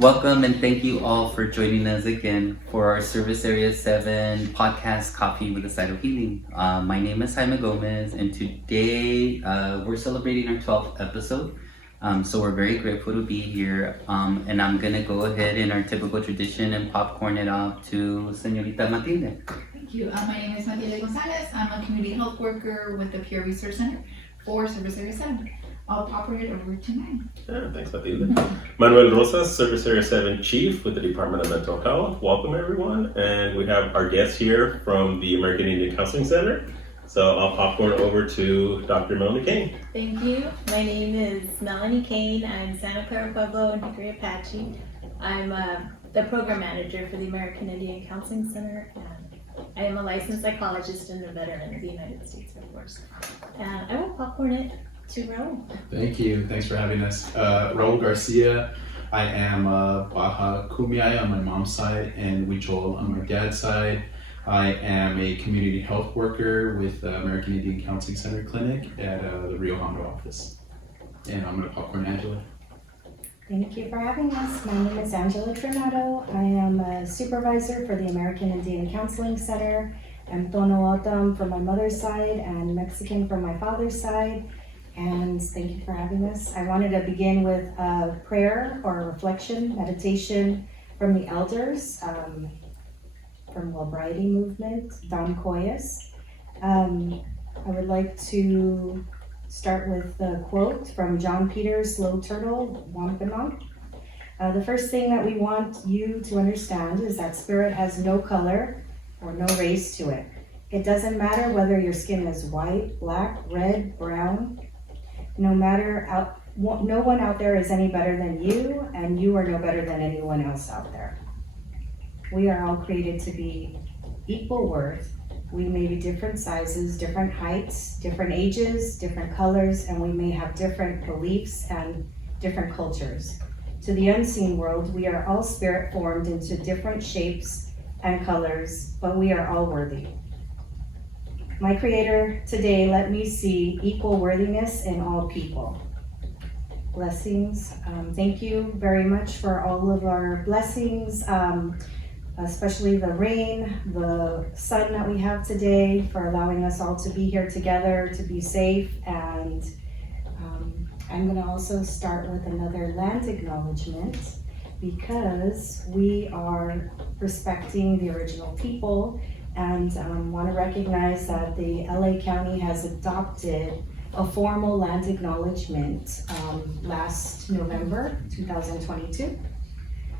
Welcome and thank you all for joining us again for our Service Area 7 podcast, Coffee with a Side of Healing. My name is Jaime Gomez, and today we're celebrating our 12th episode. So we're very grateful to be here, and I'm going to go ahead in our typical tradition and popcorn it off to Señorita Matilde. Thank you. My name is Matilde Gonzalez. I'm a community health worker with the Peer Research Center for Service Area 7. I'll popcorn it over to mine. Yeah, thanks, Matilde. Manuel Rosas, Service Area 7 Chief with the Department of Mental Health. Welcome, everyone. And we have our guests here from the American Indian Counseling Center. So I'll popcorn over to Dr. Melanie Kane. Thank you. My name is Melanie Kane. I'm Santa Clara Pueblo and Hickory Apache. I'm the program manager for the American Indian Counseling Center. And I am a licensed psychologist and a veteran of the United States Air Force. And I will popcorn it to Raul. Thank you. Thanks for having us. Raul Garcia. I am Baja Kumeyaay on my mom's side and Huichol on my dad's side. I am a community health worker with the American Indian Counseling Center Clinic at the Rio Hondo office. And I'm going to popcorn Angela. Thank you for having us. My name is Angela Trinado. I am a supervisor for the American Indian Counseling Center. I'm Tono Otam from my mother's side and Mexican from my father's side. And thank you for having us. I wanted to begin with a prayer or a reflection, meditation from the elders from Wellbriety Movement, Don Coyas. I would like to start with the quote from John Peter's Slow Turtle, Wampanoag. The first thing that we want you to understand is that spirit has no color or no race to it. It doesn't matter whether your skin is white, black, red, brown. No one out there is any better than you, and you are no better than anyone else out there. We are all created to be equal worth. We may be different sizes, different heights, different ages, different colors, and we may have different beliefs and different cultures. To the unseen world, we are all spirit formed into different shapes and colors, but we are all worthy. My Creator, today let me see equal worthiness in all people. Blessings. Thank you very much for all of our blessings, especially the rain, the sun that we have today, for allowing us all to be here together, to be safe. And I'm going to also start with another land acknowledgement, because we are respecting the original people. And want to recognize that the LA County has adopted a formal land acknowledgement last November 2022.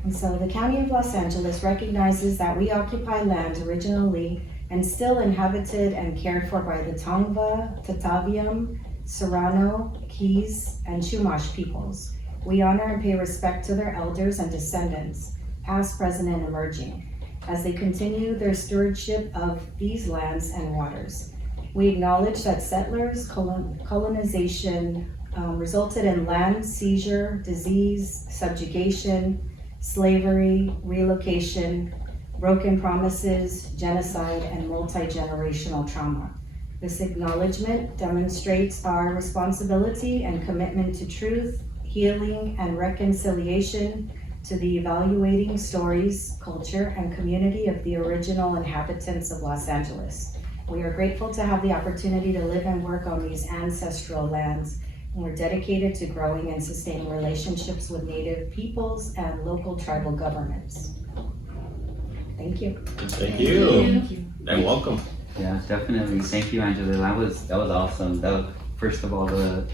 And so the County of Los Angeles recognizes that we occupy land originally and still inhabited and cared for by the Tongva, Tataviam, Serrano, Keys, and Chumash peoples. We honor and pay respect to their elders and descendants, past, present, and emerging, as they continue their stewardship of these lands and waters. We acknowledge that settlers' colonization resulted in land seizure, disease, subjugation, slavery, relocation, broken promises, genocide, and multi-generational trauma. This acknowledgement demonstrates our responsibility and commitment to truth, healing, and reconciliation, to the evaluating stories, culture, and community of the original inhabitants of Los Angeles. We are grateful to have the opportunity to live and work on these ancestral lands, and we're dedicated to growing and sustaining relationships with Native peoples and local tribal governments. Thank you. Thank you. And welcome. Yeah, definitely. Thank you, Angela. That was awesome. First of all,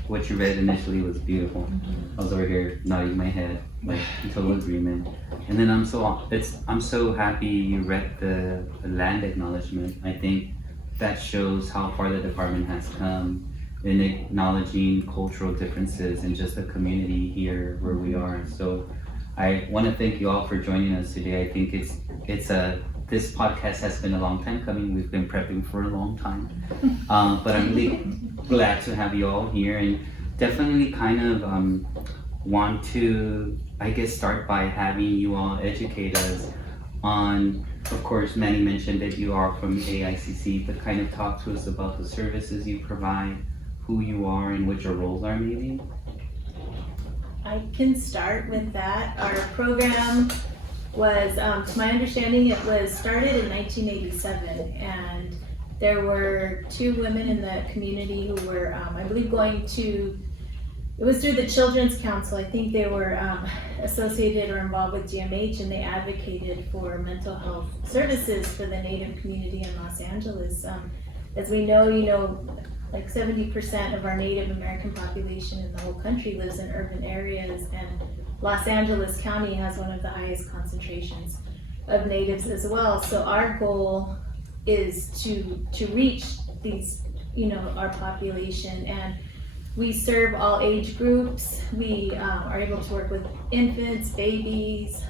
what you read initially was beautiful. I was over here nodding my head, like in total agreement. And then I'm so happy you read the land acknowledgement. I think that shows how far the department has come in acknowledging cultural differences in just the community here where we are. So I want to thank you all for joining us today. I think this podcast has been a long time coming. We've been prepping for a long time, but I'm really glad to have you all here, and definitely kind of want to, I guess, start by having you all educate us on, of course, Manny mentioned that you are from AICC, but kind of talk to us about the services you provide, who you are, and what your roles are maybe. I can start with that. Our program was, to my understanding, it was started in 1987, and there were 2 women in the community who were, I believe, going to, it was through the Children's Council. I think they were associated or involved with DMH, and they advocated for mental health services for the Native community in Los Angeles. As we know, like 70% of our Native American population in the whole country lives in urban areas, and Los Angeles County has one of the highest concentrations of Natives as well. So our goal is to reach these, our population, and we serve all age groups. We are able to work with infants, babies,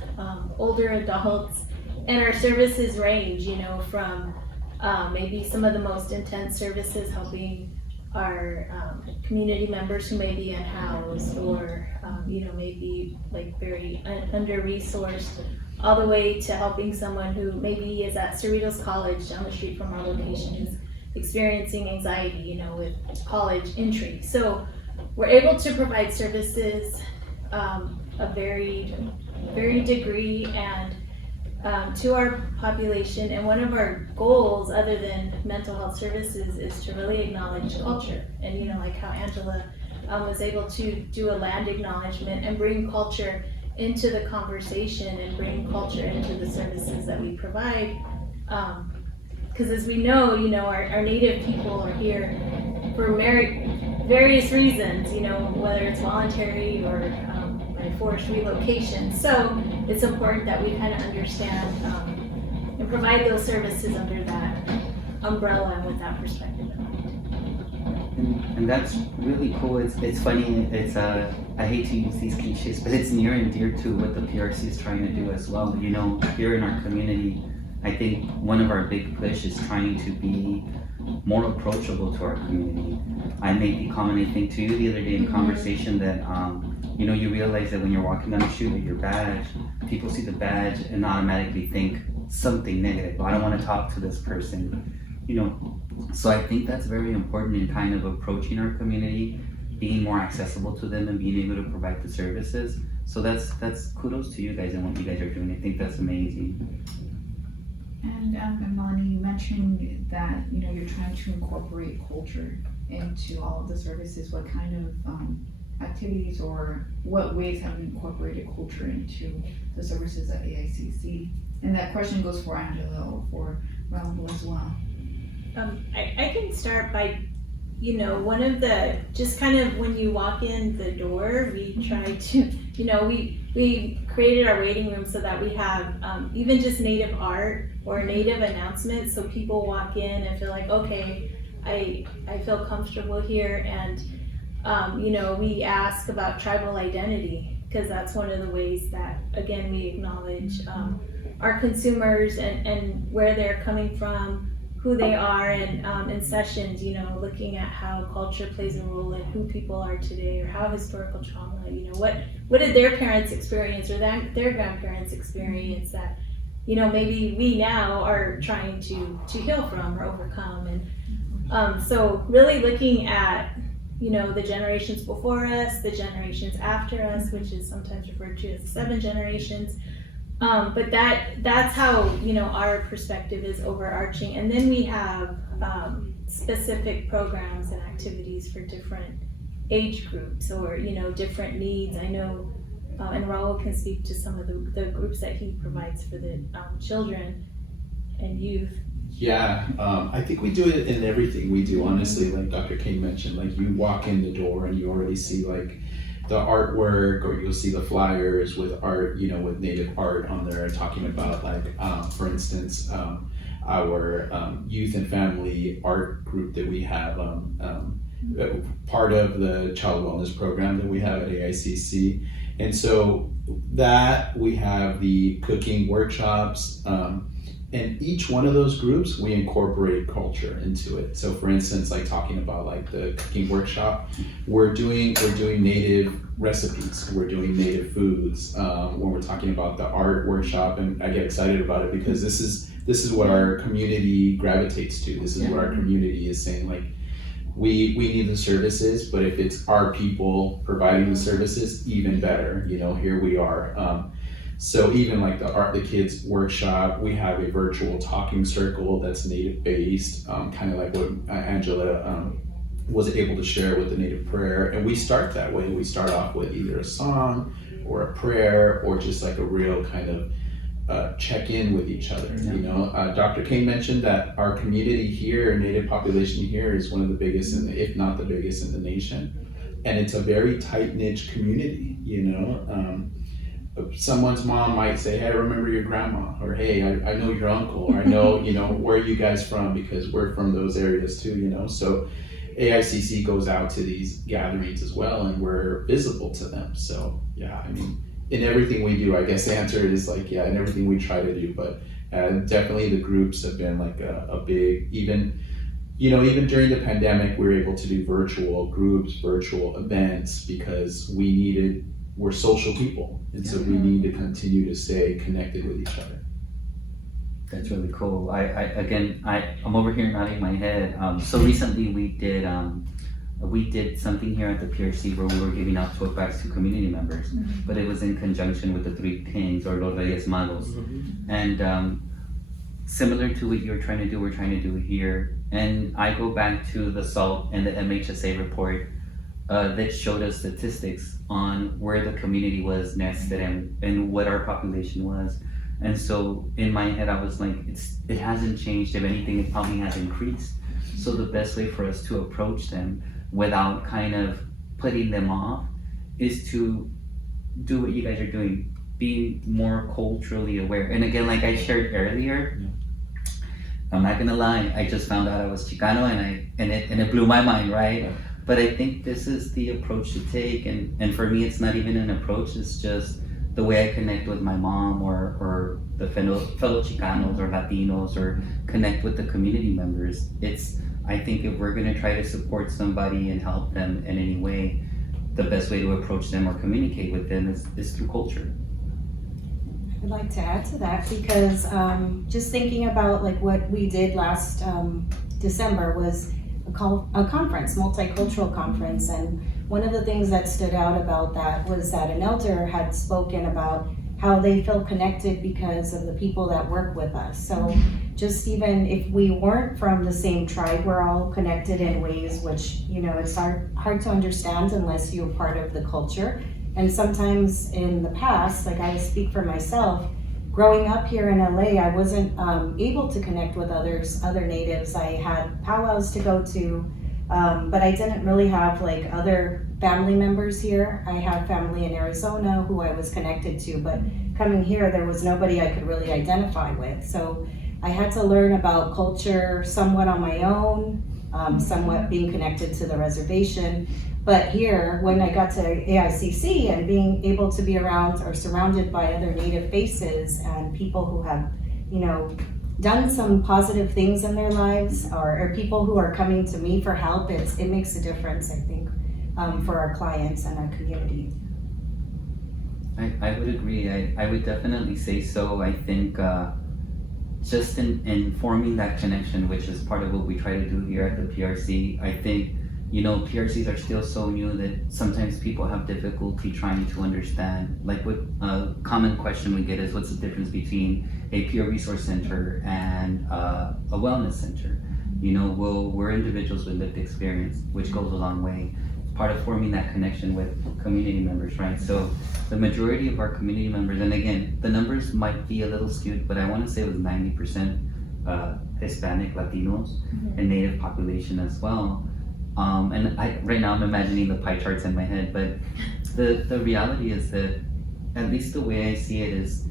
older adults, and our services range, from maybe some of the most intense services, helping our community members who may be unhoused or maybe like very under-resourced, all the way to helping someone who maybe is at Cerritos College down the street from our location, is experiencing anxiety, with college entry. So we're able to provide services of varied degree and to our population. And one of our goals, other than mental health services, is to really acknowledge culture. And like how Angela was able to do a land acknowledgement and bring culture into the conversation and bring culture into the services that we provide. Because as we know, our Native people are here for various reasons, whether it's voluntary or by forced relocation. So it's important that we kind of understand and provide those services under that umbrella and with that perspective in mind. And that's really cool. It's funny. I hate to use these cliches, but it's near and dear to what the PRC is trying to do as well. Here in our community, I think one of our big push is trying to be more approachable to our community. I made the comment, I think, to you the other day in conversation that you realize that when you're walking down the street with your badge, people see the badge and automatically think something negative. I don't want to talk to this person. So I think that's very important in kind of approaching our community, being more accessible to them and being able to provide the services. So that's kudos to you guys and what you guys are doing. I think that's amazing. And Melanie, you mentioned that you're trying to incorporate culture into all of the services. What kind of activities or what ways have you incorporated culture into the services at AICC? And that question goes for Angela or for Raul as well. I can start by, one of the, just kind of when you walk in the door, we try to, we created our waiting room so that we have even just Native art or Native announcements, so people walk in and feel like, okay, I feel comfortable here. And we ask about tribal identity, because that's one of the ways that, again, we acknowledge our consumers and where they're coming from, who they are, and in sessions, looking at how culture plays a role in who people are today, or how historical trauma, what did their parents experience or their grandparents experience that, maybe we now are trying to heal from or overcome. And so really looking at, the generations before us, the generations after us, which is sometimes referred to as the 7 generations. But that's how, our perspective is overarching. And then we have specific programs and activities for different age groups or, different needs. I know, and Raul can speak to some of the groups that he provides for the children and youth. Yeah, I think we do it in everything we do, honestly. Like Dr. King mentioned, like you walk in the door and you already see like the artwork, or you'll see the flyers with art, with Native art on there, talking about like, for instance, our youth and family art group that we have, part of the child wellness program that we have at AICC. And so that we have the cooking workshops, and each one of those groups we incorporate culture into it. So for instance, like talking about like the cooking workshop, we're doing native recipes, we're doing native foods. When we're talking about the art workshop, and I get excited about it because this is what our community gravitates to. This is what our community is saying, like, we need the services, but if it's our people providing the services, even better. You know, here we are. So even like the kids workshop, we have a virtual talking circle that's native based, kind of like what Angela was able to share with the native prayer. And we start that way. We start off with either a song or a prayer or just like a real kind of check in with each other. Yeah. You know, Dr. Kane mentioned that our community here, native population here, is one of the biggest, if not the biggest in the nation, and it's a very tight knit community. You know, someone's mom might say, "Hey, I remember your grandma," or "Hey, I know your uncle," or "I know, you know, where are you guys from?" Because we're from those areas too. You know, so AICC goes out to these gatherings as well, and we're visible to them. So yeah, I mean, in everything we do, I guess the answer is like, yeah, in everything we try to do, but definitely the groups have been like a big, even during the pandemic, we were able to do virtual groups, virtual events, because we're social people. And so we need to continue to stay connected with each other. That's really cool. I'm over here nodding my head. So recently we did something here at the PRC where we were giving out tote bags to community members, but it was in conjunction with the 3 Kings or Los Reyes Magos. And similar to what you're trying to do, we're trying to do here. And I go back to the SALT and the MHSA report that showed us statistics on where the community was nested and what our population was. And so in my head, I was like, it hasn't changed. If anything, it probably has increased. So the best way for us to approach them without kind of putting them off is to do what you guys are doing, be more culturally aware. And again, like I shared earlier, I'm not gonna lie, I just found out I was Chicano and it blew my mind, right? Yeah. But I think this is the approach to take, and for me it's not even an approach, it's just the way I connect with my mom or the fellow Chicanos or Latinos, or connect with the community members. I think if we're gonna try to support somebody and help them in any way, the best way to approach them or communicate with them is through culture. I'd like to add to that because just thinking about like what we did last December was a conference, multicultural conference, and one of the things that stood out about that was that an elder had spoken about how they feel connected because of the people that work with us. So just even if we weren't from the same tribe, we're all connected in ways which, you know, it's hard to understand unless you're part of the culture. And sometimes in the past, like I speak for myself, growing up here in LA, I wasn't able to connect with other natives. I had powwows to go to, but I didn't really have like other family members here. I have family in Arizona who I was connected to, but coming here, there was nobody I could really identify with. So I had to learn about culture somewhat on my own, somewhat being connected to the reservation. But here, when I got to AICC and being able to be around or surrounded by other Native faces and people who have, you know, done some positive things in their lives, or people who are coming to me for help, it makes a difference, I think, for our clients and our community. I would agree. I would definitely say so. I think just in forming that connection, which is part of what we try to do here at the PRC, I think, you know, PRCs are still so new that sometimes people have difficulty trying to understand. Like, what a common question we get is, what's the difference between a peer resource center and a wellness center? You know, well, we're individuals with lived experience, which goes a long way. It's part of forming that connection with community members, right? So the majority of our community members, and again, the numbers might be a little skewed, but I want to say it was 90% Hispanic, Latinos, and Native population as well. And right now I'm imagining the pie charts in my head, but the reality is that, at least the way I see it, is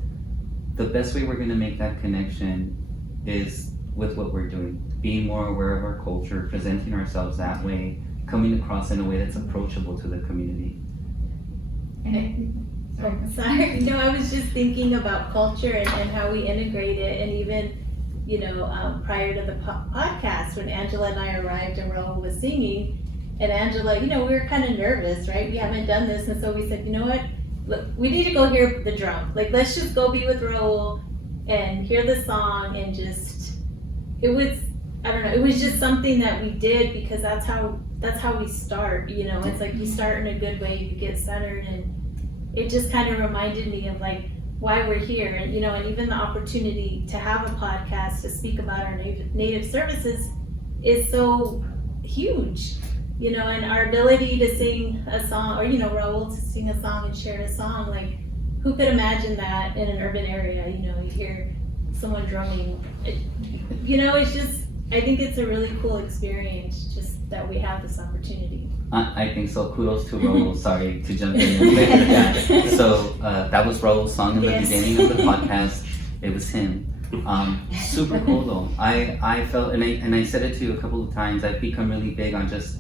the best way we're going to make that connection is with what we're doing, being more aware of our culture, presenting ourselves that way, coming across in a way that's approachable to the community. And Sorry. No, I was just thinking about culture and how we integrate it, and even, prior to the podcast, when Angela and I arrived and Raul was singing, and Angela, we were kind of nervous, right? We haven't done this, and so we said, you know what? Look, we need to go hear the drum. Like, let's just go be with Raul and hear the song, and it was just something that we did because that's how we start, It's like you start in a good way, you get centered, and it just kind of reminded me of like why we're here, and and even the opportunity to have a podcast to speak about our native services is so huge, and our ability to sing a song, or Raul to sing a song and share a song, like who could imagine that in an urban area? You hear someone drumming, it's just, I think it's a really cool experience just that we have this opportunity. I think so. Kudos to Raul. Sorry to jump in. Yeah. So that was Raul's song in the beginning of the podcast. It was him. Super cool though. I felt, and I said it to you a couple of times, I've become really big on just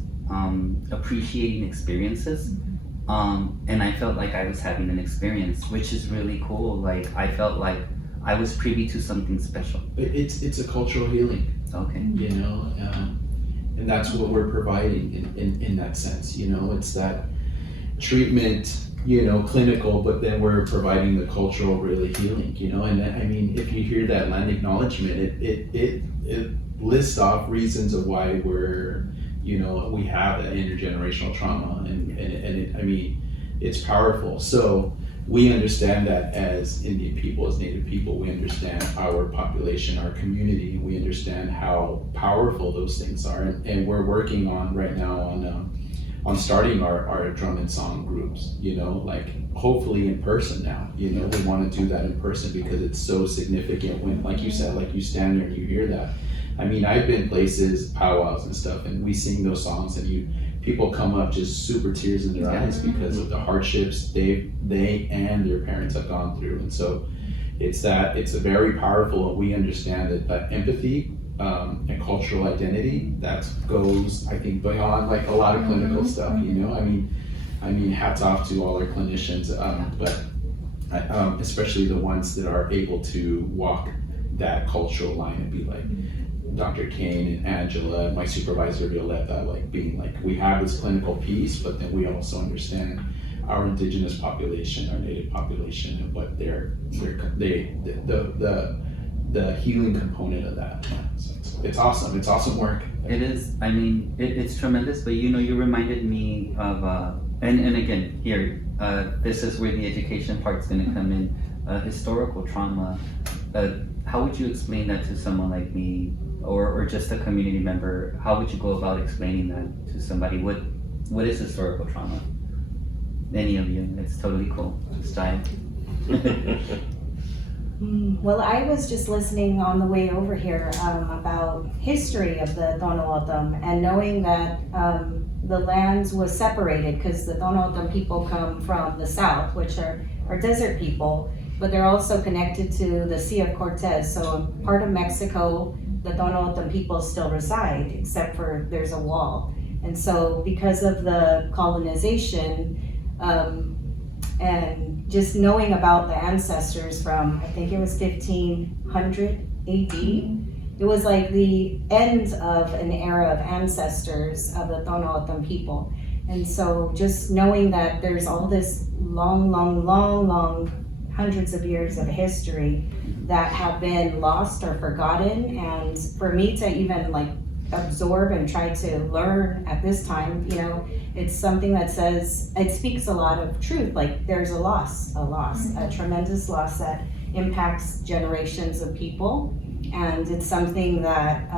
appreciating experiences. And I felt like I was having an experience, which is really cool. Like I felt like I was privy to something special. It's a cultural healing. Okay. And that's what we're providing in that sense. It's that treatment, clinical, but then we're providing the cultural really healing. And I mean, if you hear that land acknowledgement, it lists off reasons of why we're, we have that intergenerational trauma, and I mean, it's powerful. So we understand that as Indian people, as Native people, we understand our population, our community, we understand how powerful those things are. And we're working on right now on starting our drum and song groups, like hopefully in person now. We want to do that in person because it's so significant when, like you said, like you stand there and you hear that. I mean, I've been places, powwows and stuff, and we sing those songs and people come up just super tears in their eyes because of the hardships they and their parents have gone through. And so it's a very powerful, and we understand that empathy and cultural identity, that goes, I think, beyond like a lot of clinical stuff, I mean, hats off to all our clinicians, but especially the ones that are able to walk that cultural line and be like, Dr. Kane and Angela, my supervisor Violetta, like being like, we have this clinical piece, but then we also understand our indigenous population, our native population, and what the healing component of that. So it's awesome. It's awesome work. It is. I mean, it's tremendous. But you reminded me of, and again, here, this is where the education part's going to come in. Historical trauma. How would you explain that to someone like me? Or just a community member? How would you go about explaining that to somebody? What is historical trauma? Any of you? It's totally cool. Just dive. Well, I was just listening on the way over here about history of the Tono'otam, and knowing that the lands was separated because the Tono'otam people come from the south, which are desert people, but they're also connected to the Sea of Cortez. So part of Mexico, the Tono'otam people still reside, except for there's a wall. And so because of the colonization, and just knowing about the ancestors from, I think it was 1500 AD, it was like the end of an era of ancestors of the Tono'otam people. And so just knowing that there's all this long hundreds of years of history that have been lost or forgotten, and for me to even like absorb and try to learn at this time, it's something that says, it speaks a lot of truth. Like there's a loss, a tremendous loss that impacts generations of people, and it's something that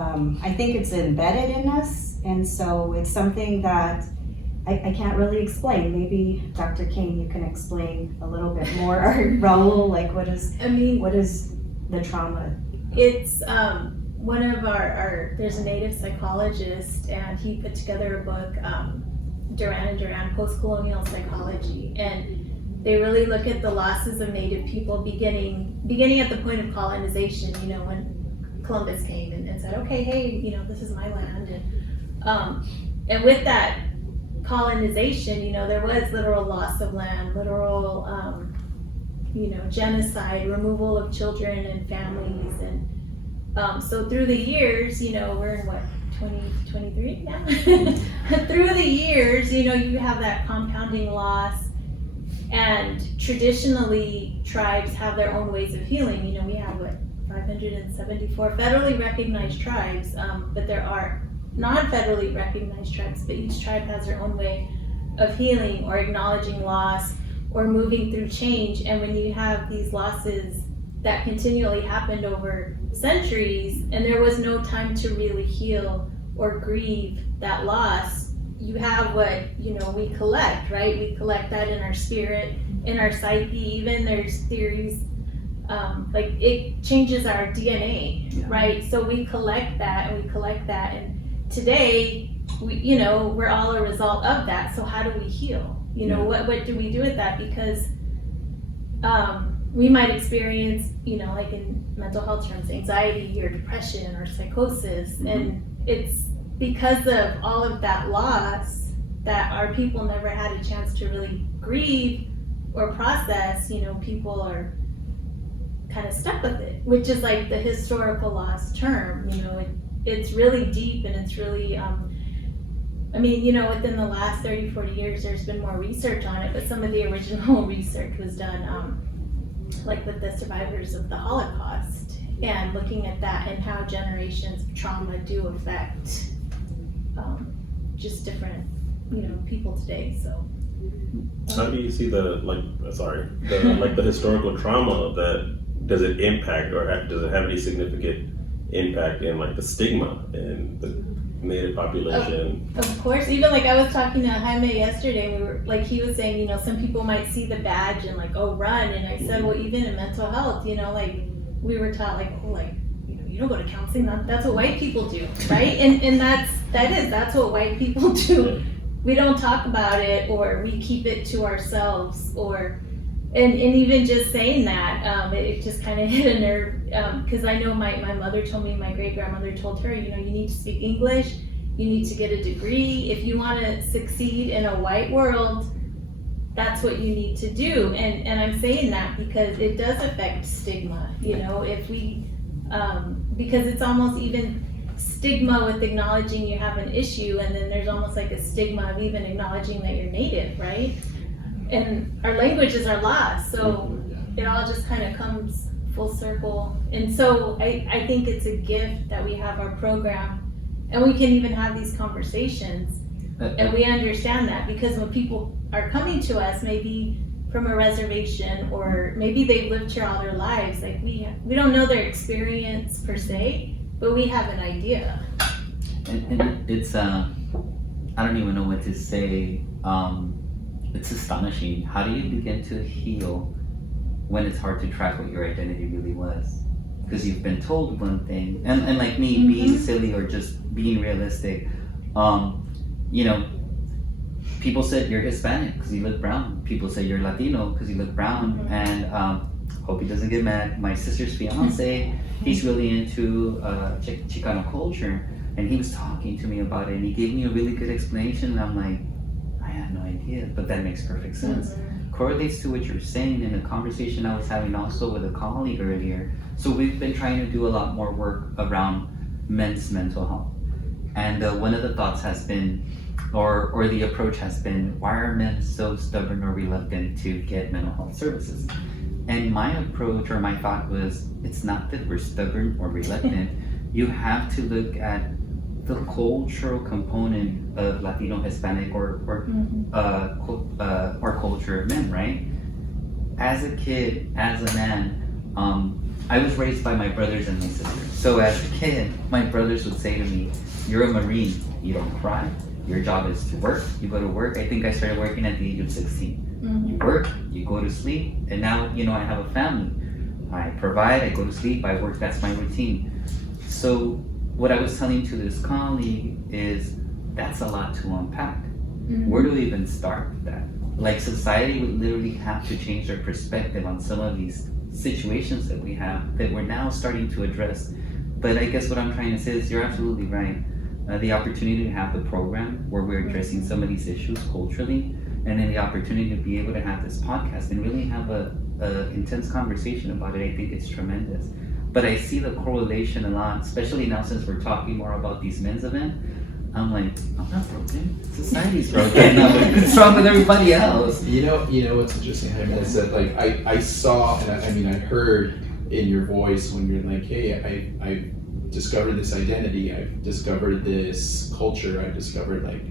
I think it's embedded in us, and so it's something that I can't really explain. Maybe Dr. King, you can explain a little bit more, or Raul, like what is the trauma? It's one of our there's a native psychologist, and he put together a book, Duran and Duran, Post-Colonial Psychology, and they really look at the losses of native people beginning at the point of colonization, when Columbus came and said, okay, hey, this is my land, and with that colonization, you know, there was literal loss of land, literal, you know, genocide, removal of children and families. And so through the years, you know, we're in what, 2023 now? Through the years, you know, you have that compounding loss. And traditionally, tribes have their own ways of healing. You know, we have what, 574 federally recognized tribes, but there are non-federally recognized tribes, but each tribe has their own way of healing or acknowledging loss or moving through change. And when you have these losses that continually happened over centuries and there was no time to really heal or grieve that loss, you have what, you know, we collect, right? We collect that in our spirit, in our psyche. Even there's theories like it changes our DNA, right? So we collect that and we collect that. And today, we, you know, we're all a result of that. So how do we heal? You know, what do we do with that? Because we might experience, you know, like in mental health terms, anxiety or depression or psychosis. And it's because of all of that loss that our people never had a chance to really grieve or process. You know, people are kind of stuck with it, which is like the historical loss term. You know, it's really deep and it's really, I mean, you know, within the last 30, 40 years, there's been more research on it, but some of the original research was done like with the survivors of the Holocaust and looking at that and how generations of trauma do affect just different, you know, people today. So how do you see the the historical trauma that, does it impact or does it have any significant impact in like the stigma in the Native population? Of course, even like I was talking to Jaime yesterday, we were like, he was saying, you know, some people might see the badge and like, oh, run. And I said, well, even in mental health, you know, like we were taught like, oh, like, you know, you don't go to counseling. That's what white people do, right? And that's what white people do. We don't talk about it, or we keep it to ourselves, or and even just saying that, it just kind of hit a nerve, because I know my mother told me, my great grandmother told her, you know, you need to speak English, you need to get a degree if you want to succeed in a white world. That's what you need to do. And I'm saying that because it does affect stigma, you know, if we because it's almost even stigma with acknowledging you have an issue, and then there's almost like a stigma of even acknowledging that you're Native, right? And our languages are lost, so it all just kind of comes full circle. And so I think it's a gift that we have our program, and we can even have these conversations, and we understand that, because when people are coming to us, maybe from a reservation, or maybe they've lived here all their lives, like we don't know their experience per se, but we have an idea. And it's I don't even know what to say. It's astonishing. How do you begin to heal when it's hard to track what your identity really was? Because you've been told one thing, and like me, being silly or just being realistic, you know, people said you're Hispanic because you look brown. People say you're Latino because you look brown. And hope he doesn't get mad. My sister's fiance, he's really into Chicano culture, and he was talking to me about it, and he gave me a really good explanation. And I'm like, I had no idea, but that makes perfect sense. Correlates to what you're saying in a conversation I was having also with a colleague earlier. So we've been trying to do a lot more work around men's mental health. And one of the thoughts has been, or the approach has been, why are men so stubborn or reluctant to get mental health services? And my approach or my thought was, it's not that we're stubborn or reluctant. You have to look at the cultural component of Latino, Hispanic, or culture of men, right? As a kid, as a man, I was raised by my brothers and my sisters. So as a kid, my brothers would say to me, you're a Marine, you don't cry. Your job is to work. You go to work. I think I started working at the age of 16. You work, you go to sleep, and now, you know, I have a family. I provide, I go to sleep, I work, that's my routine. So what I was telling to this colleague is, that's a lot to unpack. Where do we even start with that? Like, society would literally have to change their perspective on some of these situations that we have that we're now starting to address. But I guess what I'm trying to say is, you're absolutely right. the opportunity to have the program where we're addressing some of these issues culturally, and then the opportunity to be able to have this podcast and really have a intense conversation about it, I think it's tremendous. But I see the correlation a lot, especially now since we're talking more about these men's events. I'm like, I'm not broken. Society's broken. What's wrong with everybody else? You know what's interesting, Jaime, is that like I saw, and I heard in your voice when you're like, hey, I discovered this identity, I've discovered this culture, I've discovered like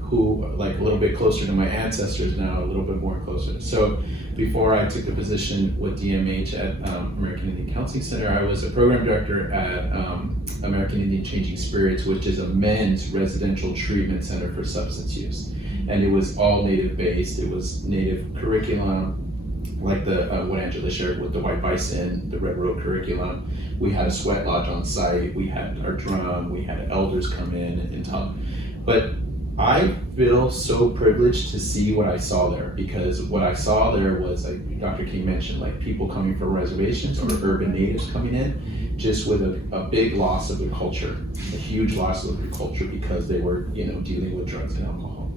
who, like a little bit closer to my ancestors now, a little bit more closer. So before I took the position with DMH at American Indian Counseling Center, I was a program director at American Indian Changing Spirits, which is a men's residential treatment center for substance use. And it was all native based. It was native curriculum, like the what Angela shared with the White Bison, the Red Road curriculum. We had a sweat lodge on site. We had our drum. We had elders come in and talk. But I feel so privileged to see what I saw there, because what I saw there was, like Dr. King mentioned, like people coming from reservations or urban natives coming in, just with a big loss of their culture, a huge loss of their culture because they were, dealing with drugs and alcohol.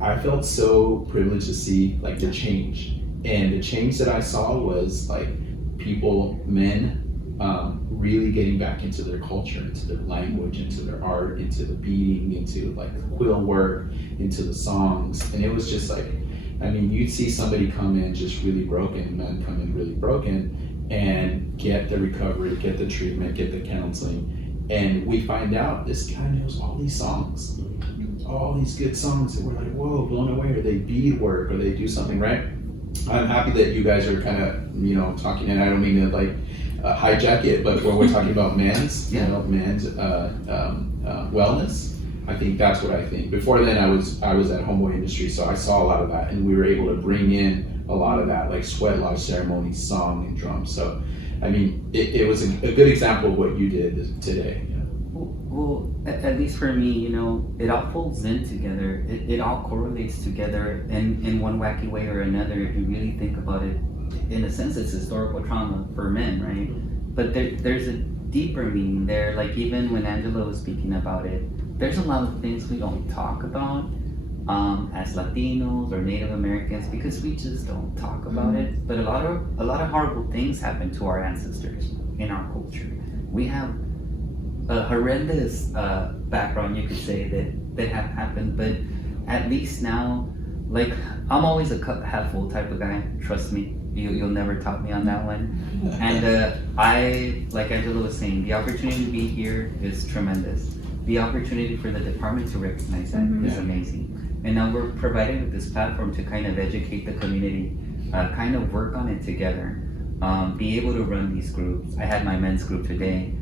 I felt so privileged to see like the change, and the change that I saw was like people, men, really getting back into their culture, into their language, into their art, into the beading, into like quill work, into the songs. And it was just like, I mean, you'd see somebody come in just really broken, men come in really broken, and get the recovery, get the treatment, get the counseling. And we find out this guy knows all these songs, all these good songs, and we're like, whoa, blown away. Or they bead work, or they do something, right? I'm happy that you guys are kind of, talking, and I don't mean to like hijack it, but when we're talking about men's, men's wellness, I think that's what I think. Before then, I was at Homeboy Industry, so I saw a lot of that, and we were able to bring in a lot of that, like sweat lodge ceremonies, song, and drums. So, I mean, it was a good example of what you did today. Well, at least for me, it all folds in together. It all correlates together in one wacky way or another. If you really think about it, in a sense, it's historical trauma for men, right? But there's a deeper meaning there. Like even when Angela was speaking about it, there's a lot of things we don't talk about as Latinos or Native Americans, because we just don't talk about it. But a lot of horrible things happen to our ancestors in our culture. We have a horrendous background, you could say, that have happened. But at least now, like, I'm always a cup half full type of guy. Trust me. You'll never top me on that one. And I, like Angela was saying, the opportunity to be here is tremendous. The opportunity for the department to recognize that is amazing. And now we're provided with this platform to kind of educate the community, kind of work on it together, be able to run these groups. I had my men's group today,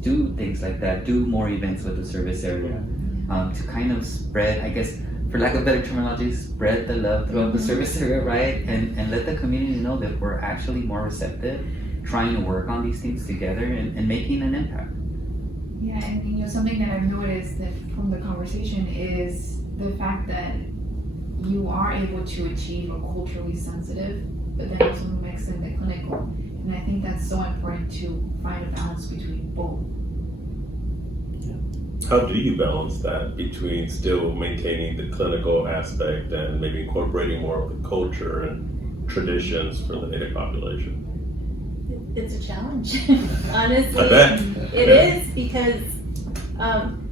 do things like that, do more events with the service area, to kind of spread, I guess, for lack of better terminology, spread the love throughout the service area, right? And let the community know that we're actually more receptive, trying to work on these things together and making an impact. Yeah, and something that I've noticed that from the conversation is the fact that you are able to achieve a culturally sensitive, but then also mix in the clinical. And I think that's so important to find a balance between both. How do you balance that between still maintaining the clinical aspect and maybe incorporating more of the culture and traditions for the Native population? It's a challenge, honestly. I bet. It is, because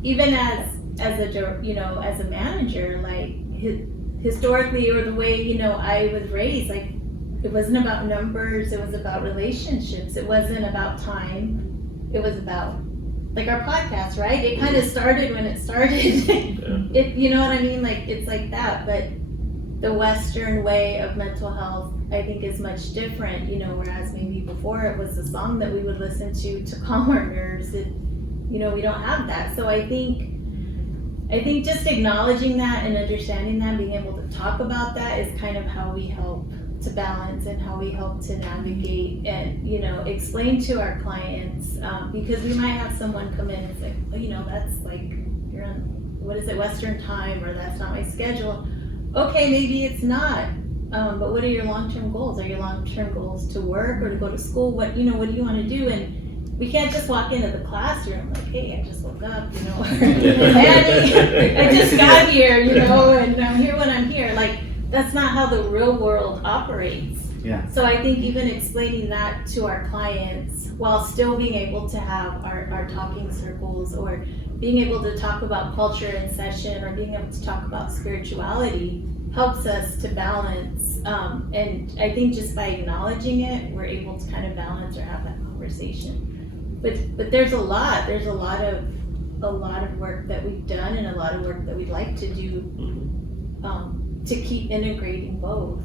even as a manager, like historically, or the way I was raised, like it wasn't about numbers, it was about relationships. It wasn't about time. It was about, like, our podcast, right? It kind of started when it started. You know what I mean? Like, it's like that. But the Western way of mental health, I think, is much different, whereas maybe before it was a song that we would listen to calm our nerves. We don't have that. So I think just acknowledging that and understanding that, being able to talk about that, is kind of how we help to balance and how we help to navigate and, explain to our clients, because we might have someone come in and say, that's like, you're on, Western time, or that's not my schedule. Okay, maybe it's not, but what are your long-term goals? Are your long-term goals to work or to go to school? What do you want to do? And we can't just walk into the classroom like, hey, I just woke up, you know, Annie, I just got here, you know, and I'm here when I'm here. Like, that's not how the real world operates. Yeah. So I think even explaining that to our clients while still being able to have our talking circles, or being able to talk about culture in session, or being able to talk about spirituality, helps us to balance. And I think just by acknowledging it, we're able to kind of balance or have that conversation. But there's a lot of work that we've done, and a lot of work that we'd like to do to keep integrating both.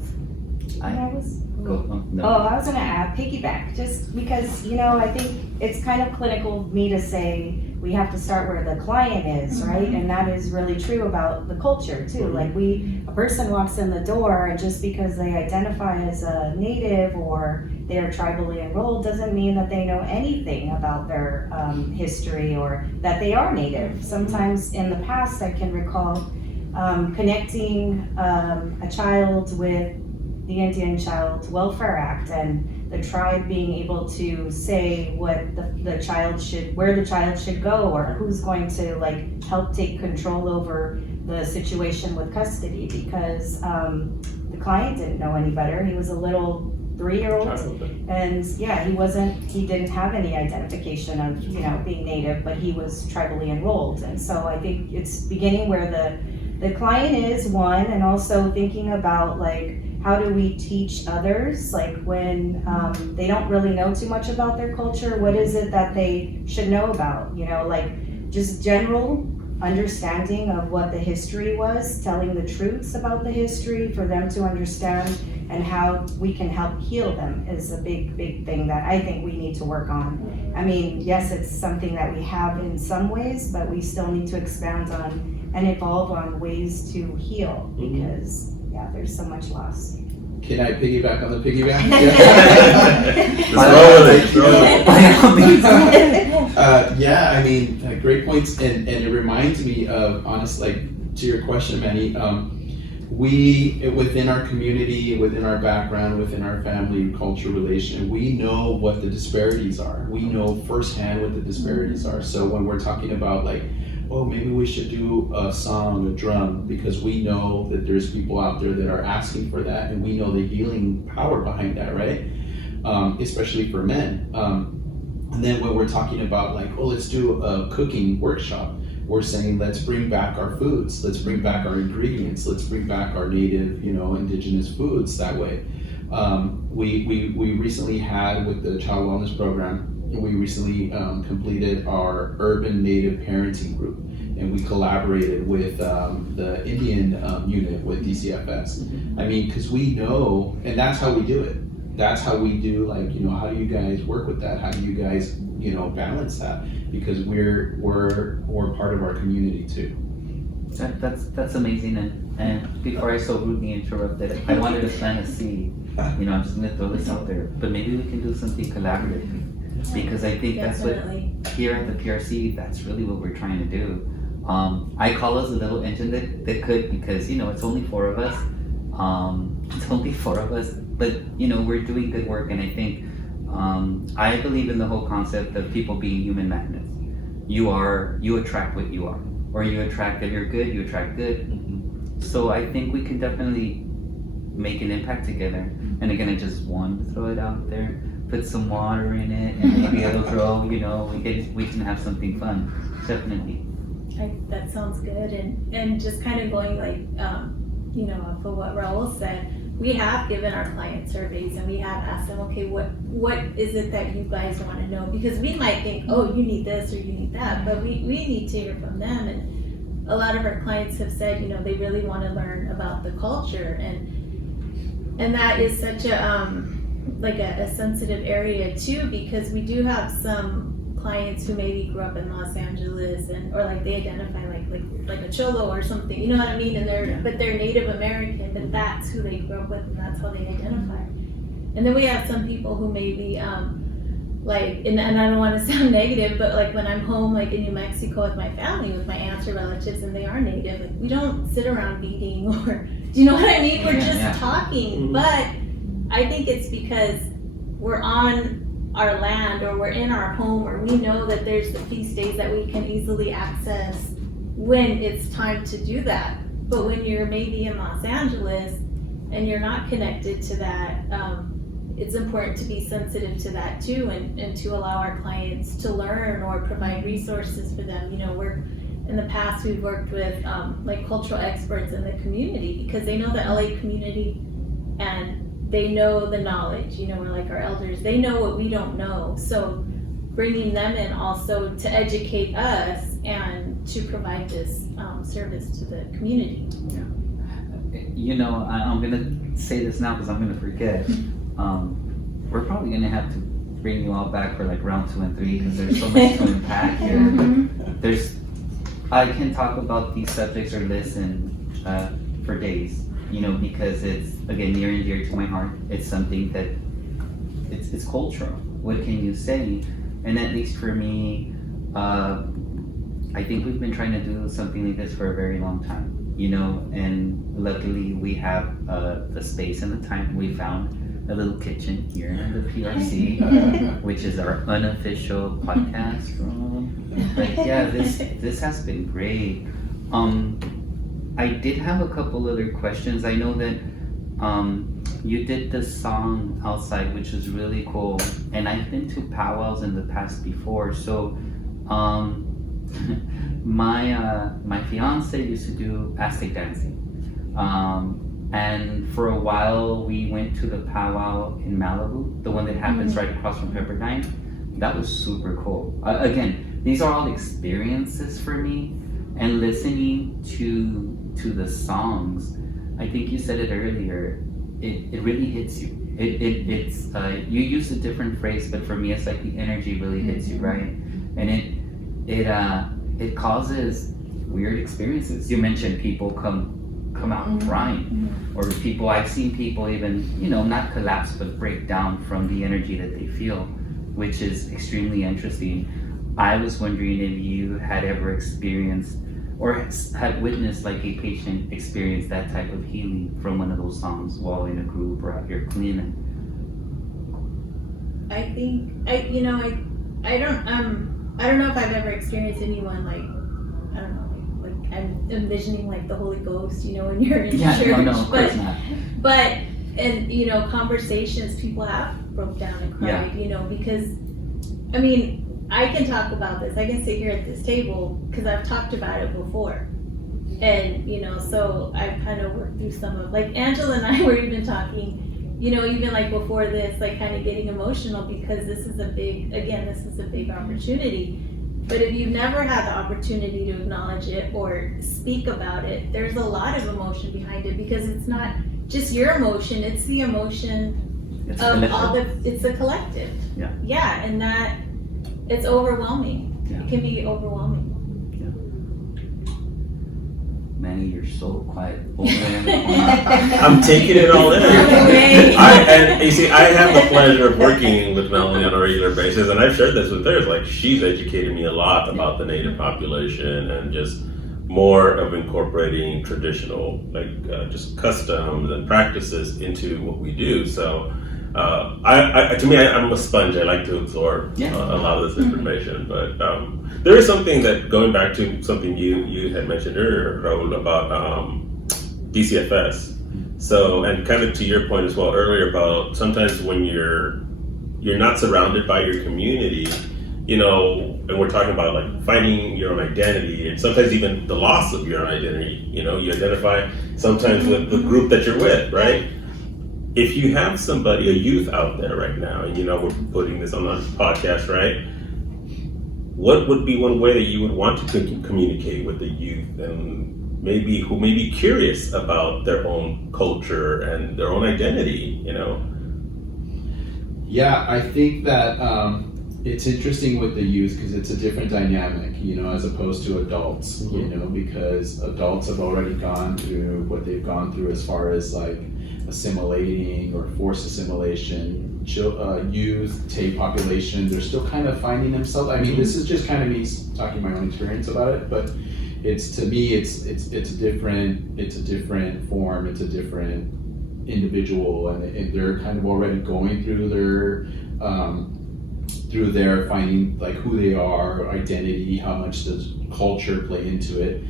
I was No. gonna add piggyback, just because, you know, I think it's kind of clinical of me to say we have to start where the client is, right? And that is really true about the culture too. Like a person walks in the door, and just because they identify as a native or they are tribally enrolled doesn't mean that they know anything about their history or that they are native. Sometimes in the past, I can recall connecting a child with the Indian Child Welfare Act, and the tribe being able to say what the child should, where the child should go, or who's going to like help take control over the situation with custody, because the client didn't know any better. He was a little 3-year-old, and yeah, he didn't have any identification of, you know, being native, but he was tribally enrolled. And so I think it's beginning where the client is one, and also thinking about like, how do we teach others, like when they don't really know too much about their culture, what is it that they should know about, you know, like just general understanding of what the history was, telling the truths about the history for them to understand, and how we can help heal them is a big thing that I think we need to work on. I mean, yes, it's something that we have in some ways, but we still need to expand on and evolve on ways to heal, because yeah, there's so much lost. Can I piggyback on the piggyback? Yeah, I mean, great points, and it reminds me of, honestly, like, to your question, Manny, we, within our community, within our background, within our family culture relation, we know what the disparities are. We know firsthand what the disparities are. So when we're talking about like, oh, maybe we should do a song, a drum, because we know that there's people out there that are asking for that, and we know the healing power behind that, right? Especially for men. And then when we're talking about like, oh, let's do a cooking workshop, we're saying, let's bring back our foods, let's bring back our ingredients, let's bring back our native, you know, indigenous foods that way. We recently had, with the Child Wellness Program, we recently completed our urban native parenting group, and we collaborated with the Indian unit with DCFS. I mean, because we know, and that's how we do it. That's how we do, like, you know, how do you guys work with that? How do you guys, you know, balance that? Because we're part of our community too. That's amazing. And before I so rudely interrupted, I wanted to plant a seed. You know, I'm just gonna throw this out there, but maybe we can do something collaboratively. Because I think Definitely. that's what, here at the PRC, that's really what we're trying to do. I call us a little engine that could, because, you know, it's only 4 of us. It's only 4 of us, but, you know, we're doing good work. And I think, I believe in the whole concept of people being human magnets. You attract what you are, or you attract, if you're good, you attract good. So I think we can definitely make an impact together. And again, I just want to throw it out there. Put some water in it, and maybe it'll grow. You know, we can have something fun. Definitely. That sounds good, and just kind of going like, you know, off of what Raul said, we have given our client surveys, and we have asked them, okay, what is it that you guys want to know? Because we might think, oh, you need this or you need that, but we need to hear from them. And a lot of our clients have said, you know, they really want to learn about the culture, and that is such a like a sensitive area too, because we do have some clients who maybe grew up in Los Angeles, or like they identify like a Cholo or something, you know what I mean? And but they're Native American, but that's who they grew up with, and that's how they identify. And then we have some people who maybe like, and I don't want to sound negative, but like when I'm home, like in New Mexico with my family, with my aunts or relatives, and they are Native, like we don't sit around beating, or do you know what I mean? We're just talking, but I think it's because we're on our land or we're in our home or we know that there's the feast days that we can easily access when it's time to do that. But when you're maybe in Los Angeles and you're not connected to that, it's important to be sensitive to that too, and to allow our clients to learn or provide resources for them. You know, in the past we've worked with like cultural experts in the community because they know the LA community and they know the knowledge, you know, we're like our elders, they know what we don't know. So bringing them in also to educate us and to provide this service to the community. You know, I'm gonna say this now because I'm gonna forget. We're probably gonna have to bring you all back for like round 2 and 3 because there's so much to unpack here. I can talk about these subjects or listen for days, you know, because it's again near and dear to my heart. It's something that it's cultural. What can you say? And at least for me, I think we've been trying to do something like this for a very long time, you know, and luckily we have the space and the time. We found a little kitchen here in the PRC, which is our unofficial podcast room. Like, yeah, this has been great. I did have a couple other questions. I know that you did the song outside, which is really cool, and I've been to powwows in the past before. So, my fiance used to do Aztec dancing, and for a while we went to the powwow in Malibu, the one that happens right across from Pepperdine. That was super cool. Again, these are all experiences for me, and listening to the songs. I think you said it earlier. It really hits you. It's you use a different phrase, but for me, it's like the energy really hits you, right? And it causes weird experiences. You mentioned people come out crying, or people, I've seen people even, you know, not collapse but break down from the energy that they feel, which is extremely interesting. I was wondering if you had ever experienced or had witnessed like a patient experience that type of healing from one of those songs while in a group or out here cleaning. I think I don't know if I've ever experienced anyone like, I don't know, like I'm envisioning like the Holy Ghost, you know, when you're in church. No, of course not. But and you know, conversations, people have broke down and cried, you know, because I mean, I can talk about this. I can sit here at this table because I've talked about it before. And, you know, so I've kind of worked through some of, like Angela and I were even talking, you know, even like before this, like kind of getting emotional because this is a big opportunity. But if you've never had the opportunity to acknowledge it or speak about it, there's a lot of emotion behind it because it's not just your emotion, it's the emotion it's a collective. Yeah, and that it's overwhelming. It can be overwhelming. Manny, you're so quiet. I'm taking it all in. And you see, I have the pleasure of working with Melanie on a regular basis, and I've shared this with her. Like, she's educated me a lot about the Native population and just more of incorporating traditional, like just customs and practices into what we do. So, to me, I'm a sponge. I like to absorb a lot of this information. But there is something that, going back to something you had mentioned earlier, Raul, about DCFS. So, and kind of to your point as well earlier about sometimes when you're not surrounded by your community, you know, and we're talking about like finding your own identity and sometimes even the loss of your own identity. You know, you identify sometimes with the group that you're with, right? If you have somebody, a youth out there right now, and you know, we're putting this on a podcast, right? What would be one way that you would want to communicate with the youth and maybe who may be curious about their own culture and their own identity, you know? Yeah, I think that it's interesting with the youth because it's a different dynamic, you know, as opposed to adults, you know, because adults have already gone through what they've gone through as far as like assimilating or forced assimilation. Youth, TAY population, they're still kind of finding themselves. I mean, this is just kind of me talking my own experience about it, but it's, to me, it's a different form, it's a different individual, and they're kind of already going through their through there finding like who they are, identity, how much does culture play into it.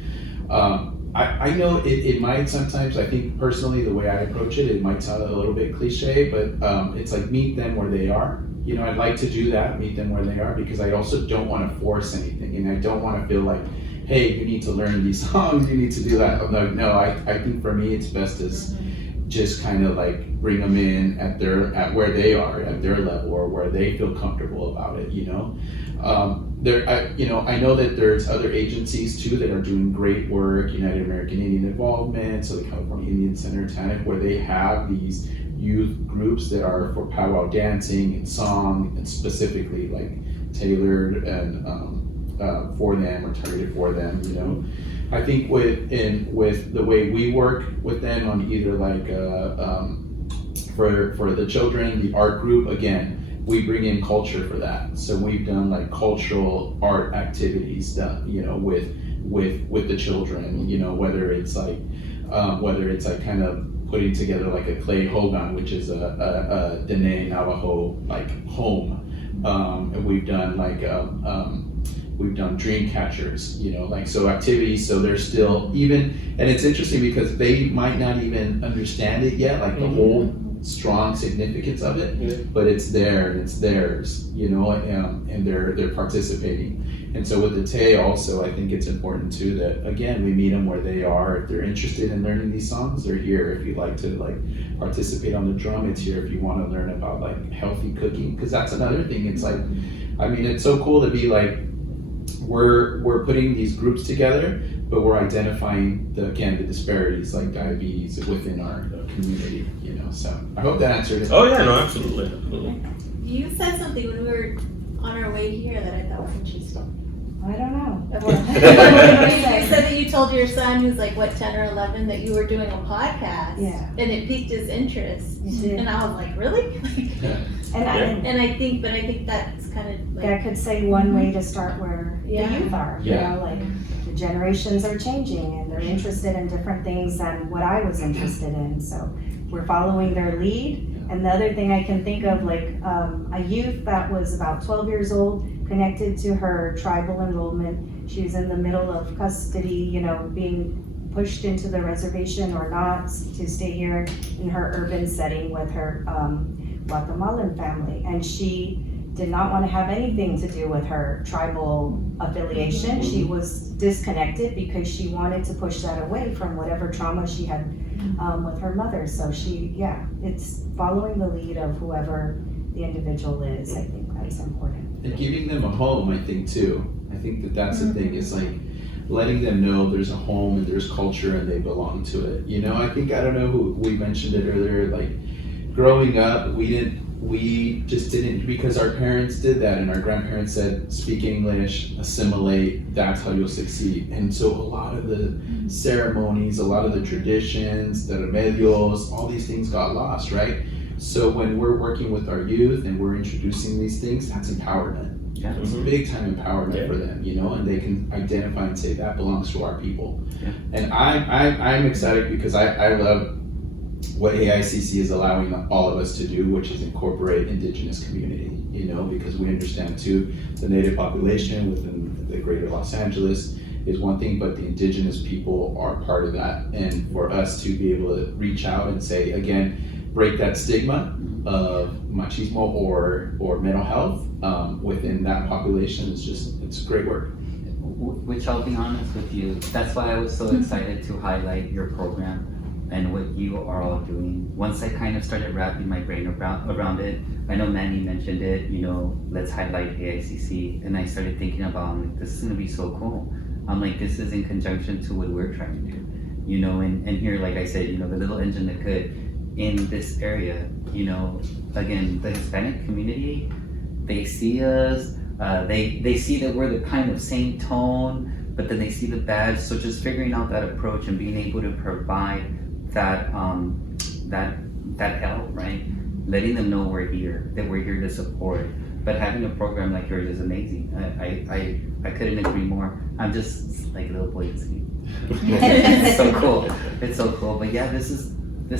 I know it might sometimes, I think personally the way I approach it, it might sound a little bit cliche, but it's like meet them where they are. You know, I'd like to do that, meet them where they are, because I also don't want to force anything, and I don't want to feel like, hey, you need to learn these songs, you need to do that. I'm like, no, I think for me it's best as just kind of like bring them in at where they are, at their level, or where they feel comfortable about it, you know. I know that there's other agencies too that are doing great work, United American Indian Involvement, so the California Indian Center, TANF, where they have these youth groups that are for powwow dancing and song, and specifically like tailored and for them or targeted for them, you know. I think with the way we work with them on either like for the children, the art group, again, we bring in culture for that. So we've done like cultural art activities done, you know, with the children, you know, whether it's like kind of putting together like a clay hogan, which is a Dene Navajo like home. And we've done like we've done dream catchers, you know, like so activities. So they're still even, and it's interesting because they might not even understand it yet, like the whole strong significance of it, but it's there and it's theirs, you know, and they're participating. And so with the Tay also, I think it's important too that again we meet them where they are. If they're interested in learning these songs, they're here. If you'd like to like participate on the drum, it's here. If you want to learn about like healthy cooking, because that's another thing. It's like, I mean, it's so cool to be like, we're putting these groups together, but we're identifying the disparities like diabetes within our community, you know. So I hope that answered it. Oh yeah, no, absolutely. You said something when we were on our way here that I thought was interesting. I don't know. You said that you told your son, who's like what, 10 or 11, that you were doing a podcast. Yeah. And it piqued his interest. It did. And I was like, really? And I think that's kind of like, that could say one way to start where Yeah. the youth are. Yeah. You know, like the generations are changing and they're interested in different things than what I was interested in. So we're following their lead. And the other thing I can think of, like a youth that was about 12 years old, connected to her tribal enrollment. She was in the middle of custody, you know, being pushed into the reservation or not to stay here in her urban setting with her Guatemalan family. And she did not want to have anything to do with her tribal affiliation. She was disconnected because she wanted to push that away from whatever trauma she had with her mother. So it's following the lead of whoever the individual is. I think that's important. And giving them a home, I think too. I think that's the thing, is like letting them know there's a home and there's culture and they belong to it. You know, I don't know who we mentioned it earlier, like growing up, we just didn't, because our parents did that and our grandparents said, speak English, assimilate, that's how you'll succeed. And so a lot of the ceremonies, a lot of the traditions, the remedios, all these things got lost, right? So when we're working with our youth and we're introducing these things, that's empowerment. Yeah. It's big time empowerment for them, you know, and they can identify and say that belongs to our people. Yeah. And I'm excited because I love what AICC is allowing all of us to do, which is incorporate indigenous community, you know, because we understand too, the native population within the greater Los Angeles is one thing, but the indigenous people are part of that. And for us to be able to reach out and say, again, break that stigma of machismo or mental health within that population it's great work. Which I'll be honest with you, that's why I was so excited to highlight your program and what you are all doing. Once I kind of started wrapping my brain around it, I know Manny mentioned it, you know, let's highlight AICC, and I started thinking about, I'm like, this is gonna be so cool. I'm like, this is in conjunction to what we're trying to do, you know, and here, like I said, you know, the little engine that could, in this area, you know, again, the Hispanic community, they see us, they see that we're the kind of same tone, but then they see the badge. So just figuring out that approach and being able to provide that help, right? Letting them know we're here, that we're here to support. But having a program like yours is amazing. I couldn't agree more. I'm just like a little boy that's It's so cool. It's so cool. But yeah, this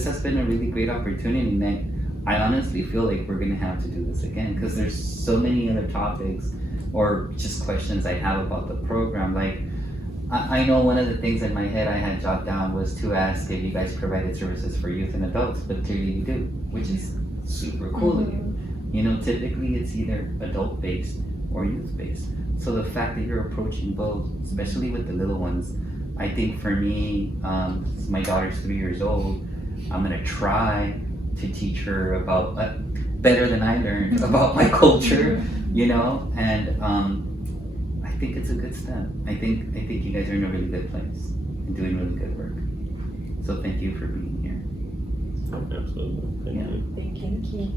has been a really great opportunity, and I honestly feel like we're gonna have to do this again because there's so many other topics or just questions I have about the program. Like, I know one of the things in my head I had jotted down was to ask if you guys provided services for youth and adults, but clearly you do, which is super cool of you. You know, typically it's either adult-based or youth-based. So the fact that you're approaching both, especially with the little ones, I think for me, my daughter's 3 years old, I'm gonna try to teach her about, better than I learned about my culture, you know, and I think it's a good step. I think you guys are in a really good place and doing really good work. So thank you for being here. Absolutely. Thank Yeah. you. Thank you.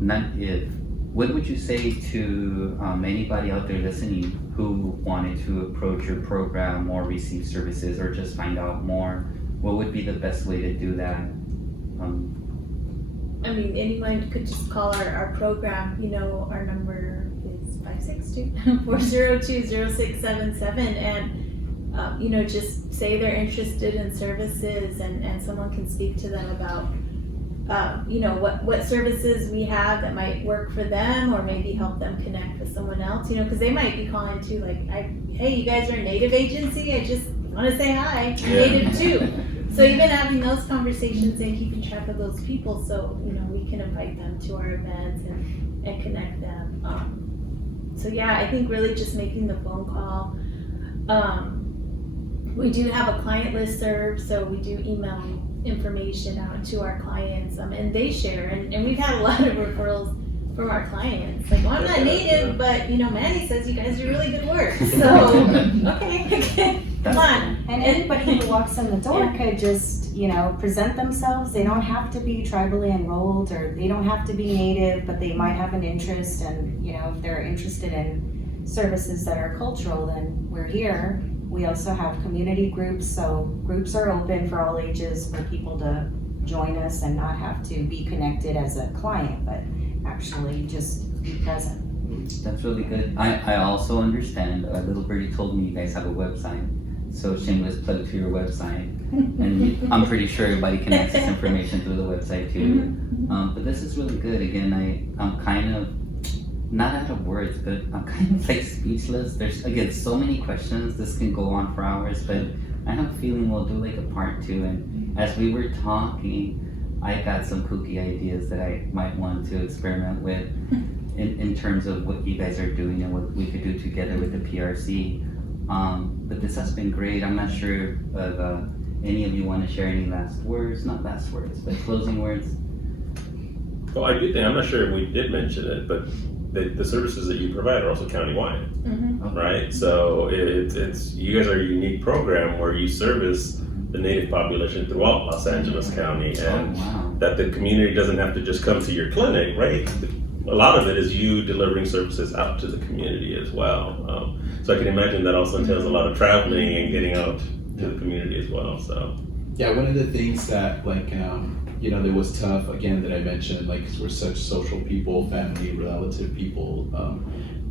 Not if, what would you say to anybody out there listening who wanted to approach your program or receive services or just find out more? What would be the best way to do that? I mean, anyone could just call our program. You know, our number is 562-402-0677, and you know, just say they're interested in services, and someone can speak to them about you know, what services we have that might work for them, or maybe help them connect with someone else. You know, because they might be calling too, like, hey, you guys are a Native agency. I just want to say hi. I'm Native too. So even having those conversations and keeping track of those people, so you know, we can invite them to our events and connect them. So yeah, I think really just making the phone call. We do have a client listserv, so we do email information out to our clients, and they share, and we've had a lot of referrals from our clients. Like, well, I'm not Native, but you know, Manny says you guys do really good work. So okay, come on. And anybody who walks in the door could just, you know, present themselves. They don't have to be tribally enrolled, or they don't have to be Native, but they might have an interest. And, you know, if they're interested in services that are cultural, then we're here. We also have community groups, so groups are open for all ages for people to join us and not have to be connected as a client, but actually just be present. That's really good. I also understand, little birdie told me you guys have a website, so shameless plug to your website. And I'm pretty sure everybody can access information through the website too. But this is really good. Again, I'm kind of, not out of words, but I'm kind of like speechless. There's, again, so many questions. This can go on for hours, but I have a feeling we'll do like a part 2. And as we were talking, I got some kooky ideas that I might want to experiment with in terms of what you guys are doing and what we could do together with the PRC. But this has been great. I'm not sure if any of you want to share any last words, not last words, but closing words. Well, I do think, I'm not sure if we did mention it, but the services that you provide are also countywide, right? So it's you guys are a unique program where you service the Native population throughout Los Angeles County, and that the community doesn't have to just come to your clinic, right? A lot of it is you delivering services out to the community as well. So I can imagine that also entails a lot of traveling and getting out to the community as well. So yeah, one of the things that, like, you know, that was tough, again, that I mentioned, like, 'cause we're such social people, family, relative people,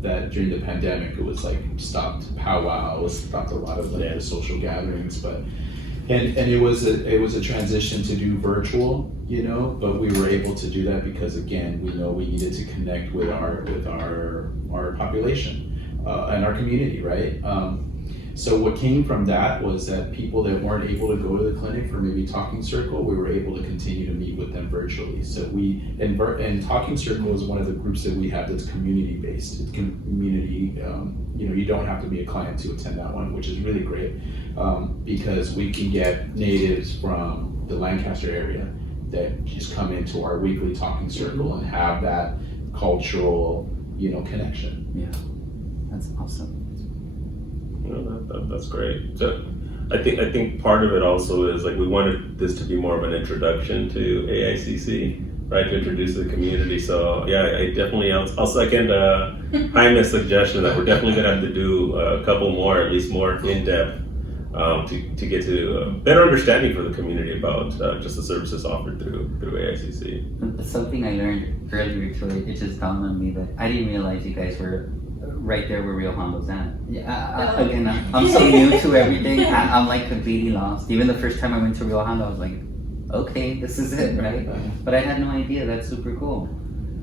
that during the pandemic, it was like stopped powwows, stopped a lot of the social gatherings, but and it was a transition to do virtual, you know, but we were able to do that because, again, we know we needed to connect with our population and our community, right? So what came from that was that people that weren't able to go to the clinic for maybe Talking Circle, we were able to continue to meet with them virtually. So and Talking Circle is one of the groups that we have that's community based. It's community, you know, you don't have to be a client to attend that one, which is really great, because we can get natives from the Lancaster area that just come into our weekly Talking Circle and have that cultural, you know, connection. Yeah, that's awesome. you know, that's great. So I think part of it also is, like, we wanted this to be more of an introduction to AICC, right, to introduce the community. So yeah, I'll second Jaime's suggestion that we're definitely gonna have to do a couple more, at least more in-depth, to get to a better understanding for the community about just the services offered through AICC. Something I learned earlier too, it just dawned on me that I didn't realize you guys were right there where Rio Hondo's at. Again, I'm so new to everything. I'm like completely lost. Even the first time I went to Rio Hondo, I was like, okay, this is it, right? But I had no idea. That's super cool.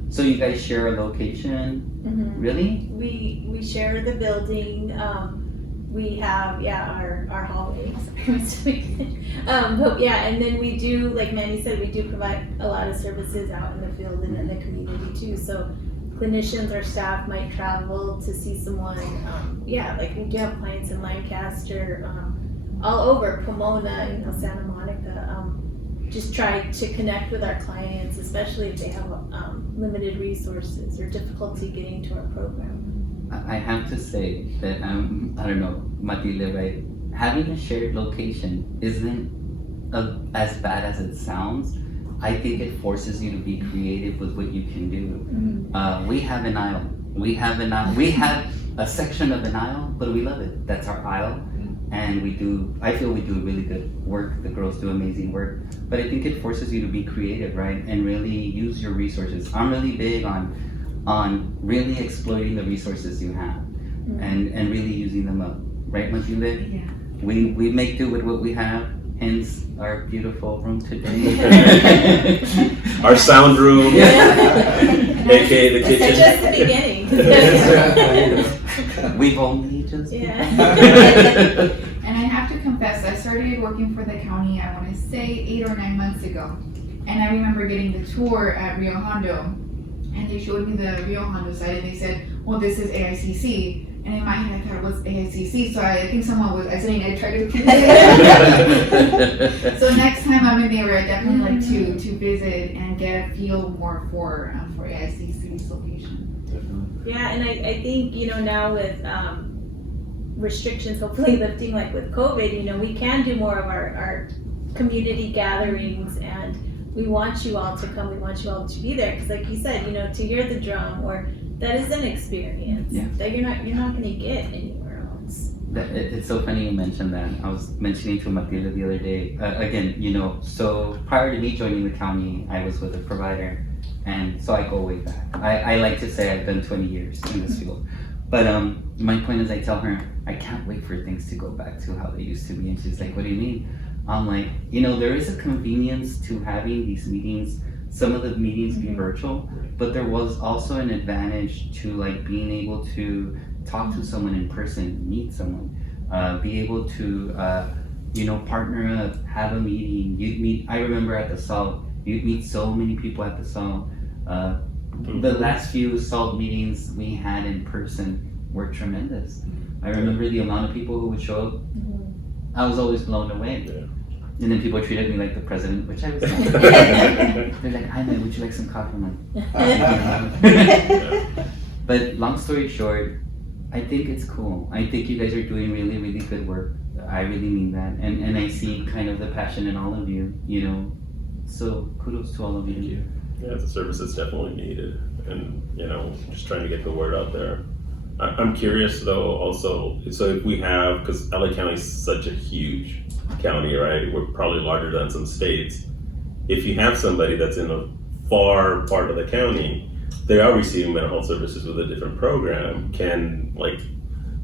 So you guys share a location? Really? We share the building. We have our hallways. But yeah, and then we do, like Manny said, we do provide a lot of services out in the field and in the community too. So clinicians or staff might travel to see someone. Like we do have clients in Lancaster, all over Pomona, Santa Monica. Just try to connect with our clients, especially if they have limited resources or difficulty getting to our program. I have to say that I don't know, Matilde, right? Having a shared location isn't as bad as it sounds. I think it forces you to be creative with what you can do. We have an aisle. We have a section of an aisle, but we love it. That's our aisle. And I feel we do really good work. The girls do amazing work. But I think it forces you to be creative, right? And really use your resources. I'm really big on really exploiting the resources you have and really using them up. Right, Matilde? Yeah. We make do with what we have, hence our beautiful room today. Our sound room, Yeah. aka the kitchen. It's just the beginning. We've only just And I have to confess, I started working for the county, I want to say 8 or 9 months ago. And I remember getting the tour at Rio Hondo, and they showed me the Rio Hondo side, and they said, well, this is AICC. And in my head, I thought it was AICC, so I think someone was, I tried to. So next time I'm in there, I definitely like to visit and get a feel more for AICC's location. Yeah, and I think, now with restrictions hopefully lifting, like with COVID, we can do more of our community gatherings, and we want you all to come, we want you all to be there, because like you said, to hear the drum, or that is an experience that you're not going to get anywhere else. It's so funny you mentioned that. I was mentioning to Matilda the other day, again, so prior to me joining the county, I was with a provider, and so I go way back. I like to say I've done 20 years in this field. But my point is, I tell her, I can't wait for things to go back to how they used to be. And she's like, what do you mean? I'm like, there is a convenience to having these meetings, some of the meetings be virtual, but there was also an advantage to like being able to talk to someone in person, meet someone, be able to, partner up, have a meeting. I remember at the SALT, you'd meet so many people at the SALT. The last few SALT meetings we had in person were tremendous. I remember the amount of people who would show up. I was always blown away. Yeah. And then people treated me like the president, which I was not. They're like, hi man, would you like some coffee, man? But long story short, I think it's cool. I think you guys are doing really, really good work. I really mean that. And I see kind of the passion in all of you, So kudos to all of you. Thank you. Yeah, the service is definitely needed, and just trying to get the word out there. I'm curious though, also, so if we have, because LA County is such a huge county, right? We're probably larger than some states. If you have somebody that's in a far part of the county, they are receiving mental health services with a different program. Can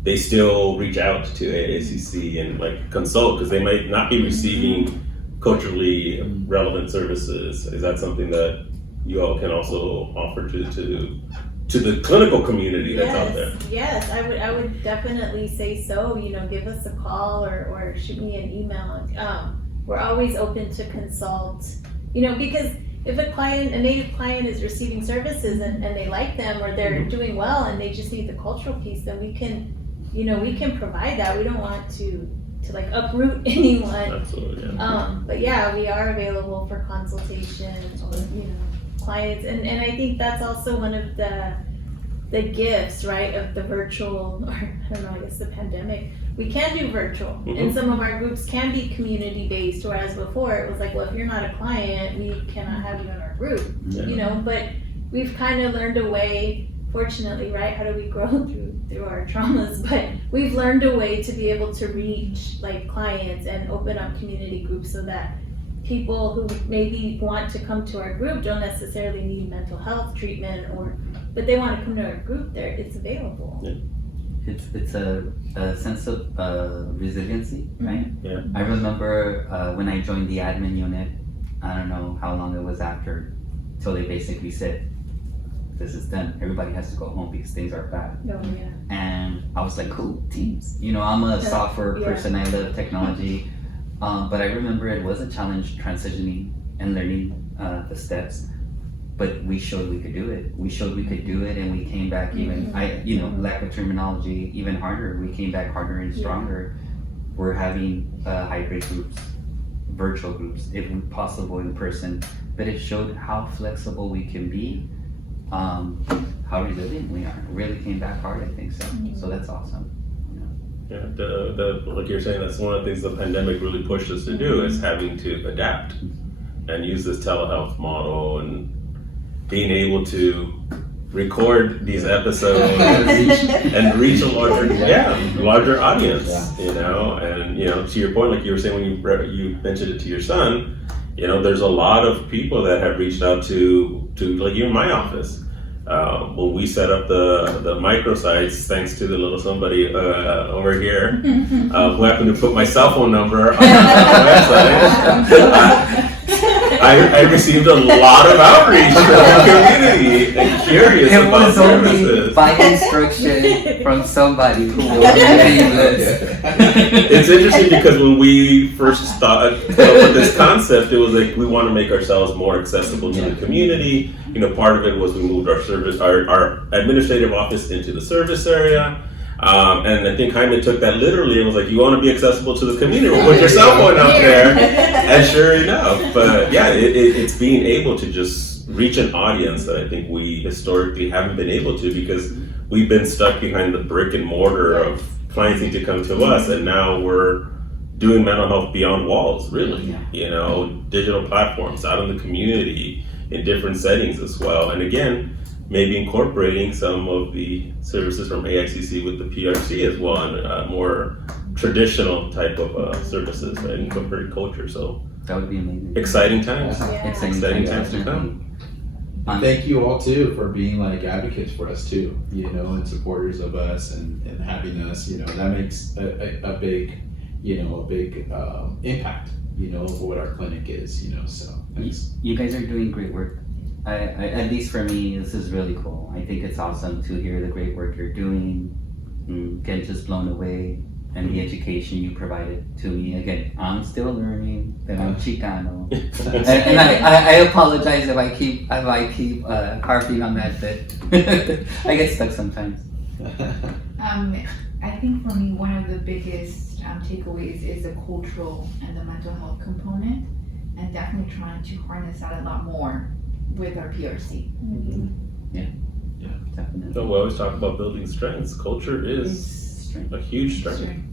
they still reach out to AACC and consult, because they might not be receiving culturally relevant services? Is that something that you all can also offer to the clinical community that's out there? Yes, I would definitely say so. Give us a call or shoot me an email. We're always open to consult. Because if a native client is receiving services and they like them, or they're doing well and they just need the cultural piece, then we can provide that. We don't want to uproot anyone. Absolutely, yeah. But yeah, we are available for consultation or clients, and I think that's also one of the gifts, right, of the virtual, or I don't know, I guess the pandemic. We can do virtual, and some of our groups can be community based, whereas before it was like, well, if you're not a client, we cannot have you in our group. But we've kind of learned a way, fortunately, right? How do we grow through our traumas? But we've learned a way to be able to reach clients and open up community groups, so that people who maybe want to come to our group don't necessarily need mental health treatment, but they want to come to our group. It's available. Yeah. It's a sense of resiliency, right? Yeah. I remember when I joined the admin unit, don't know how long it was after, till they basically said, this is done. Everybody has to go home because things are bad. Oh, yeah. And I was like, cool, Teams. You know, I'm a software Yeah. person. I love technology. But I remember it was a challenge transitioning and learning the steps. But we showed we could do it. We showed we could do it, and we came back even. Lack of terminology, even harder. We came back harder and stronger. We're having hybrid groups, virtual groups, if possible in person. But it showed how flexible we can be, how resilient we are. It really came back hard, I think so. So that's awesome. Yeah, like you're saying, that's one of the things the pandemic really pushed us to do is having to adapt and use this telehealth model and being able to record these episodes and reach a larger audience, you know, and, you know, to your point, like you were saying when you mentioned it to your son, you know, there's a lot of people that have reached out to like you in my office. When we set up the microsites, thanks to the little somebody over here, who happened to put my cell phone number on the website, I received a lot of outreach from the community and curious It about was only services. by instruction from somebody who will reading this. It's interesting because when we first thought with this concept, it was like we want to make ourselves more accessible to the community. You know, part of it was we moved our administrative office into the service area. And I think Jaime took that literally and was like, you want to be accessible to the community, we'll put your cell phone out there. And sure enough, but yeah, it's being able to just reach an audience that I think we historically haven't been able to because we've been stuck behind the brick and mortar of clients need to come to us, and now we're doing mental health beyond walls, really. You know, digital platforms out in the community in different settings as well. And again, maybe incorporating some of the services from AICC with the PRC as well, and more traditional type of services, right? Incorporate culture. So That would be amazing. exciting times. Yeah. Exciting times to come. And thank you all too for being like advocates for us too, you know, and supporters of us and having us, you know, that makes a big impact, you know, for what our clinic is, you know, so thanks. You guys are doing great work. I at least for me, this is really cool. I think it's awesome to hear the great work you're doing, get just blown away, and the education you provided to me. Again, I'm still learning that I'm Chicano, and I apologize if I keep harping on that bit. I get stuck sometimes. I think for me, one of the biggest takeaways is the cultural and the mental health component, and definitely trying to harness that a lot more with our PRC. Definitely. So we always talk about building strengths. Culture is a huge strength.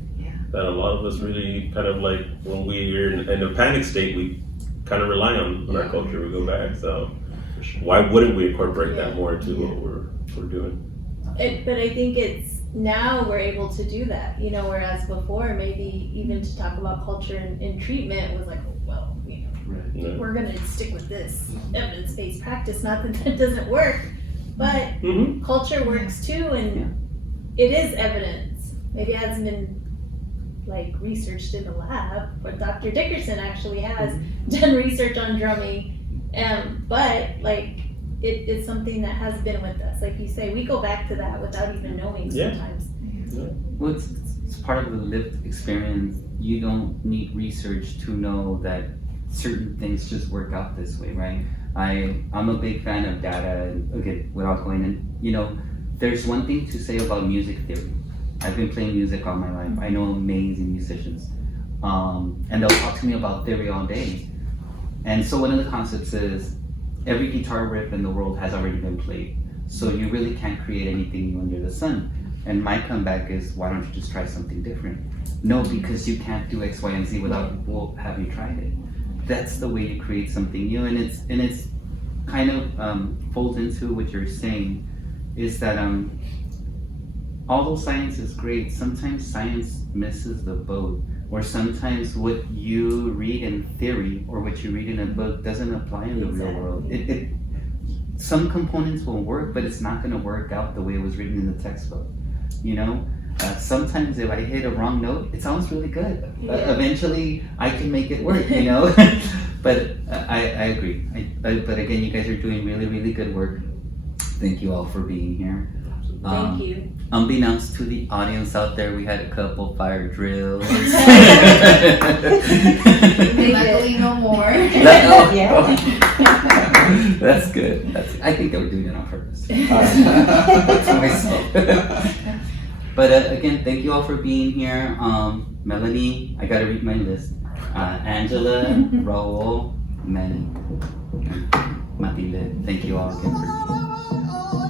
That a lot of us really kind of like when we're in a panic state, we kind of rely on our culture. We go back. So why wouldn't we incorporate that more into what we're doing? But I think it's now we're able to do that, you know, whereas before maybe even to talk about culture in treatment was like, oh, well, you know, we're gonna stick with this evidence-based practice. Not that that doesn't work, but culture works too, and it is evidence. Maybe it hasn't been like researched in the lab, but Dr. Dickerson actually has done research on drumming, but like it's something that has been with us. Like you say, we go back to that without even knowing sometimes. Well, it's part of the lived experience. You don't need research to know that certain things just work out this way, right? I'm a big fan of data, and again, without going in, you know, there's one thing to say about music theory. I've been playing music all my life. I know amazing musicians. And they'll talk to me about theory all day. And so one of the concepts is every guitar riff in the world has already been played. So you really can't create anything new under the sun. And my comeback is, why don't you just try something different? No, because you can't do X, Y, and Z without, well, have you tried it? That's the way you create something new. And it's kind of folds into what you're saying, is that although science is great, sometimes science misses the boat, or sometimes what you read in theory or what you read in a book doesn't apply in the real world. Some components will work, but it's not going to work out the way it was written in the textbook. You know, sometimes if I hit a wrong note, it sounds really good. Eventually, I can make it work. You know, But I agree. But again, you guys are doing really, really good work. Thank you all for being here. Thank you. Unbeknownst to the audience out there, we had a couple fire drills. Luckily, no more. That's good. I think they were doing it on purpose. That's myself. But again, thank you all for being here. Melanie, I gotta read my list. Angela, Raul, Manny, and Matilde. Thank you all again for being here.